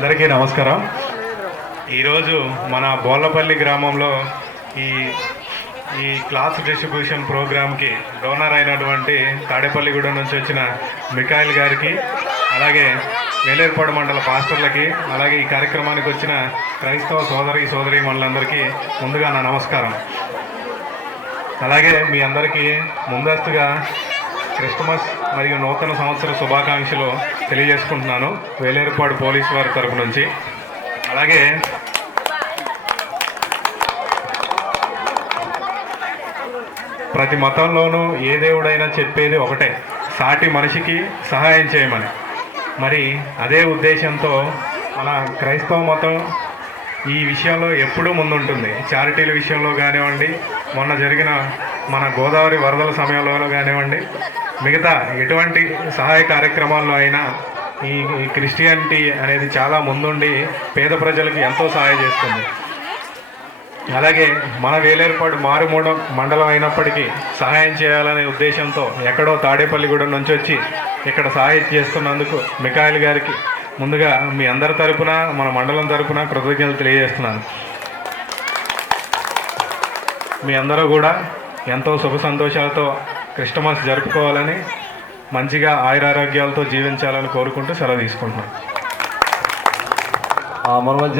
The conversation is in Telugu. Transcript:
అందరికీ నమస్కారం. ఈరోజు మన బోర్లపల్లి గ్రామంలో ఈ ఈ క్లాస్ డిస్ట్రిబ్యూషన్ ప్రోగ్రామ్కి డోనర్ అయినటువంటి తాడేపల్లిగూడెం నుంచి వచ్చిన మిఖాయిల్ గారికి అలాగే వేలేరుపాడు మండల పాస్టర్లకి అలాగే ఈ కార్యక్రమానికి వచ్చిన క్రైస్తవ సోదరి సోదరి మండలందరికీ ముందుగా నా నమస్కారం. అలాగే మీ అందరికీ ముందస్తుగా క్రిస్మస్ మరియు నూతన సంవత్సర శుభాకాంక్షలు తెలియజేసుకుంటున్నాను. వేలేరుపాడు పోలీస్ వారి తరపు నుంచి. అలాగే ప్రతి మతంలోనూ ఏ దేవుడైనా చెప్పేది ఒకటే సాటి మనిషికి సహాయం చేయమని. మరి అదే ఉద్దేశంతో మన క్రైస్తవ మతం ఈ విషయంలో ఎప్పుడూ ముందుంటుంది. చారిటీల విషయంలో కానివ్వండి మొన్న జరిగిన మన గోదావరి వరదల సమయంలో కానివ్వండి మిగతా ఎటువంటి సహాయ కార్యక్రమాల్లో అయినా ఈ ఈ క్రిస్టియానిటీ అనేది చాలా ముందుండి పేద ప్రజలకు ఎంతో సహాయం చేస్తుంది. అలాగే మన వేలేరుపాడు మారుమూడ మండలం అయినప్పటికీ సహాయం చేయాలనే ఉద్దేశంతో ఎక్కడో తాడేపల్లిగూడెం నుంచి వచ్చి ఇక్కడ సహాయం చేస్తున్నందుకు మిఖాయిల్ గారికి ముందుగా మీ అందరి తరపున మన మండలం తరపున కృతజ్ఞతలు తెలియజేస్తున్నాను. మీ అందరూ కూడా ఎంతో సుఖ సంతోషాలతో క్రిస్టమస్ జరుపుకోవాలని మంచిగా ఆయురారోగ్యాలతో జీవించాలని కోరుకుంటూ సెలవు తీసుకుంటున్నాను